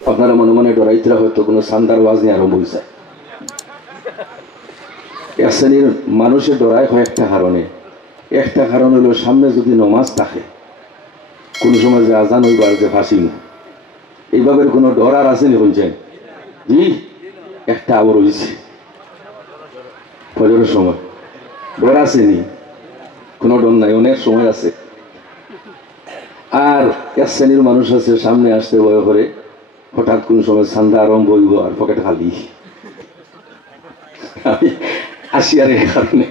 আপনারা মনে মনে ডরাইতে হয়তো কোনো সান্দার ওয়াজ নিয়ে আরম্ভ হয়েছে। এক শ্রেণীর মানুষের ডরায় হয় একটা কারণে, একটা কারণ হলো সামনে যদি নমাজ থাকে কোন সময় যে আজান হইবার যে ফাঁসি না, এইভাবে কোনো ডর আর আসেনি বলছেন জি একটা আবার হয়েছে ফজরের সময় ডর আসেনি, কোনো ডর নাই, অনেক সময় আছে। আর এক শ্রেণীর মানুষ আছে সামনে আসতে ভয় করে, হঠাৎ কোন সময় সান্দা আরম্ভ হইব আর পকেট খালি। আমি আসি আর এই কারণে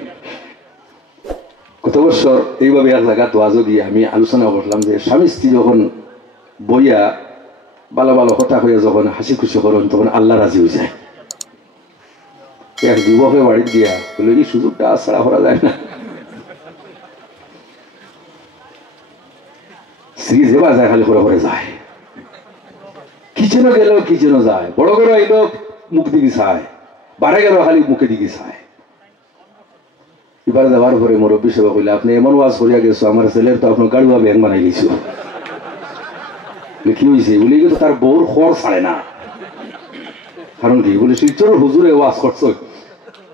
কত বছর এইভাবে এক জায়গা তোয়াজও দিয়ে আমি আলোচনা করলাম যে স্বামী স্ত্রী যখন বইয়া ভালো ভালো কথা হইয়া যখন হাসি খুশি করেন তখন আল্লাহ রাজি হয়ে যায়। এক যুবকের বাড়ি দিয়া বলে এই সুযোগটা ছাড়া করা যায় না, স্ত্রী যেবা যায় খালি করে করে যায়, কিচেনও গেল কিচেনও যায়, বড় বড় আইল মুখ দিকে চায়, বাড়ে গেল খালি মুখে দিকে চায়। এবার যাওয়ার পরে মুরব্বী সেবা করলে আপনি এমন ওয়াজ করিয়া গেছো আমার ছেলের তো আপনার গাড়ুয়া ব্যাংক বানাই গেছো। কি হয়েছে বলে কিন্তু তার বউর খড় ছাড়ে না, কারণ কি বলে শিলচর হুজুরে ওয়াজ করছো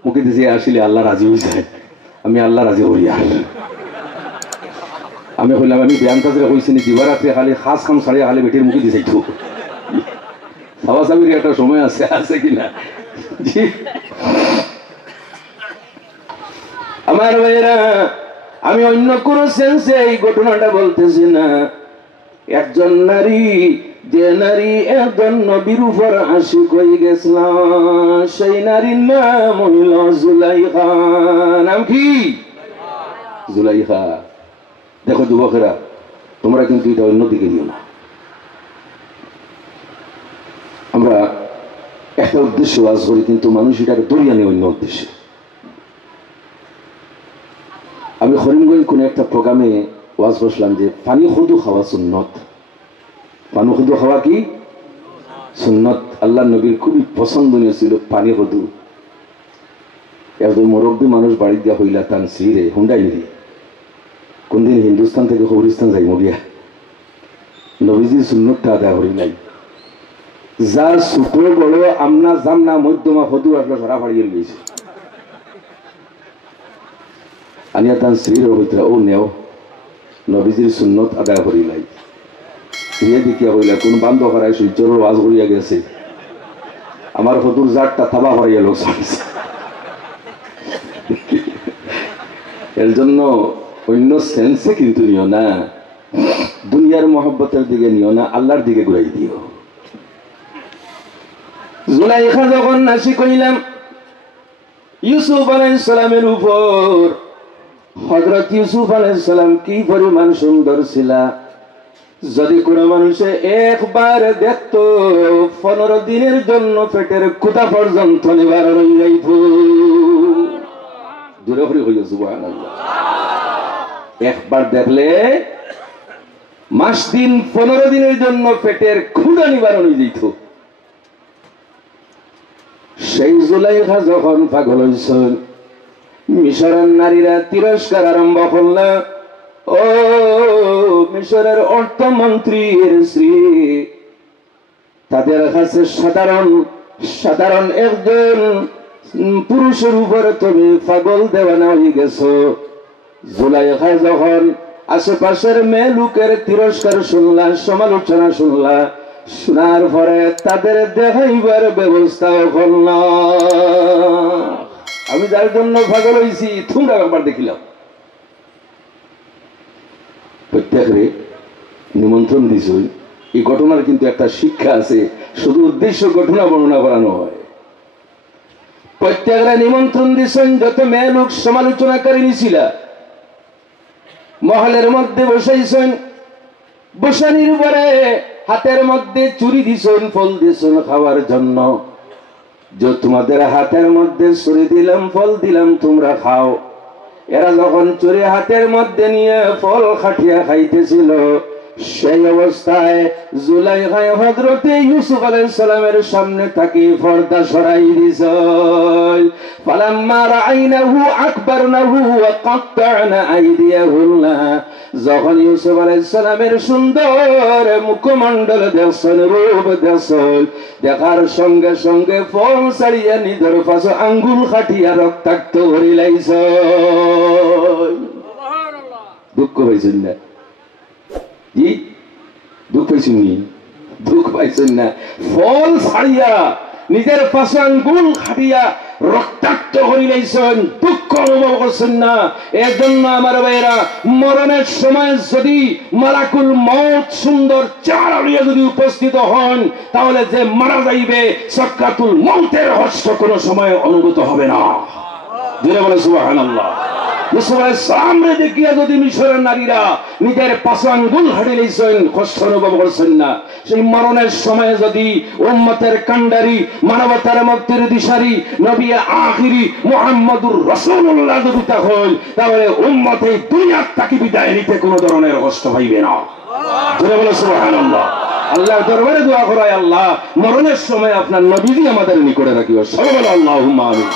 মুখে দিয়ে আসলে আল্লাহ রাজি হয়ে যায়, আমি আল্লাহ রাজি করি। আর আমি বললাম আমি ব্যায়ামটা যেটা হয়েছি নি দিবারাত্রে খালি খাস খাম ছাড়িয়া খালি বেটির মুখে দিয়ে যাইতো, সাবাসাবির একটা সময় আছে আছে কিনা। জি আমার ভাইরা, আমি অন্য কোন সেন্সে এই ঘটনাটা বলতেছি না। একজন নারী, যে নারী একজন নবীর উপর আশিক হয়ে গেছিল, সেই নারীর নাম হইল জুলাইখা। নাম কি? জুলাইখা। দেখো যুবকেরা, তোমরা কিন্তু এটা অন্যদিকে নিও না। আমরা একটা উদ্দেশ্য ওয়াজ করি, কিন্তু মানুষ এটাকে দরিয়া নিয়ে অন্য উদ্দেশ্যে। আমি করিমগঞ্জ কোন একটা প্রোগ্রামে ওয়াজ বসলাম যে পানি খুদু খাওয়া সুন্নত। পানি খুদু খাওয়া কি সুন্নত, আল্লাহ নবীর খুবই পছন্দনীয় ছিল পানি খুদু। একজন মুরব্বী মানুষ বাড়ি দিয়া হইলা তান সিরে হুন্ডাই নি, কোনদিন হিন্দুস্তান থেকে কবরিস্তান যাই মরিয়া নবীজির সুন্নতটা আদায় হই নাই। যা ছোট বড় আমনা জামনা মধ্যমা হদু আসলে সারা ফাড়িয়ে গেছে। আনিয়া তান শ্রীর হইতরা ও নেও নবীজির সুন্নত আদায় করি নাই। স্ত্রী দেখিয়া হইলা কোন বান্ধ হারাই সূর্যর ওয়াজ করিয়া গেছে, আমার হদুর জাতটা থাবা হারাইয়া লোক। এর জন্য অন্য সেন্সে কিন্তু নিও না, দুনিয়ার মহব্বতের দিকে নিও না, আল্লাহর দিকে ঘুরাই দিও। জুলাইখা যখন নাসি কইলাম ইউসুফ আলাইহিস সালামের উপর, হযরত ইউসুফ আলাইহিস সালাম কি পরিমাণ সুন্দর ছিল, যদি কোনো মানুষে একবার দেখতো 15 দিনের জন্য পেটের ক্ষুধা পর্যন্ত নিবারণ হয়ে যাইত। জোরে করে হইয়া সুবহানাল্লাহ। একবার দেখলে মাস দিন 15 দিনের জন্য পেটের ক্ষুধা নিবারণ হয়ে যেত। সেই জুলাইখা যখন পাগল হইছেন, মিশরের নারীরা তিরস্কার আরম্ভ করল। ও মিশরের অর্থমন্ত্রীর স্ত্রী, তাদের কাছে সাধারণ একজন পুরুষের উপরে তুমি পাগল দেওয়ানা হয়ে গেছো। জুলাইখা যখন আশেপাশের মেয়ে লোকের তিরস্কার শুনলা, সমালোচনা শুনলা, শোনার পরে তাদের দেখাইবার ব্যবস্থা করল। আমি যার জন্য পাগল হয়েছি তোমরা একবার দেখিলাম। প্রত্যেকরে নিমন্ত্রণ দিছ, এই ঘটনার কিন্তু একটা শিক্ষা আছে, শুধু উদ্দেশ্য ঘটনা বর্ণনা করানো হয়। প্রত্যেকরা নিমন্ত্রণ দিছেন, যত মেয়ে লোক সমালোচনাকারী নিছিল মহলের মধ্যে বসাইছেন। বসানির পরে হাতের মধ্যে চুরি দিছেন, ফল দিছেন খাওয়ার জন্য, যে তোমাদের হাতের মধ্যে চুরি দিলাম, ফল দিলাম, তোমরা খাও। এরা যখন চুরি হাতের মধ্যে নিয়ে ফল খাটিয়া খাইতেছিল, সেই অবস্থায় জুলাইখা হযরতে ইউসুফ আলাইহিস সালামের সামনে তাকে পর্দা সরাই দিছে। ফালাম্মা রাআইনাহু আকবারনাহু ওয়া কাত্তা'না আইদিয়াহুন্না, যখন ইউসুফ আলাইহিস সালামের সুন্দর মুখমণ্ডল দেখছেন, রূপ দেখছেন, দেখার সঙ্গে সঙ্গে ফল ছাড়িয়া নিজের পাশে আঙ্গুল খাটিয়া রক্তাক্ত করে লাইছে। দুঃখ পাইছেন না? জি দুঃখ পাইছেন নি? দুঃখ পাইছেন না? ফল ছাড়িয়া নিজের পাশে আঙ্গুল খাটিয়া রক্তাক্ত হয়ে লাইছেন, দুঃখ অনুভব করছেন না? এর জন্য আমার ভাইয়েরা, মরণের সময় যদি মালাকুল মউত সুন্দর চেহারা নিয়ে যদি উপস্থিত হন, তাহলে যে মারা যাইবে সাকরাতুল মউতের হর্ষ কোনো সময় অনুভূত হবে না। জোরে বলে সুবহানাল্লাহ। ইউসুফ আলাইহিস সালামকে দেখিয়া যদি মিশরের নারীরা নিজের পাশে আঙ্গুল হারিয়ে লইছেন, কষ্ট অনুভব করছেন না, সেই মরণের সময় যদি উম্মতের কান্ডারি, মানবতার মুক্তির দিশারি নবী আখিরি মুহাম্মদুর রাসূলুল্লাহ যদি তখন, তাহলে উম্মত এই দুনিয়ার থেকে বিদায় নিতে কোনো ধরনের কষ্ট পাইবে না। জোরে বলে সুবহানাল্লাহ। আল্লাহর দরবারে দোয়া করায়, আল্লাহ মরণের সময় আপনার নবীজি আমাদের নিকটে রাখিও। সবাই বলে আল্লাহুম্মা আমিন।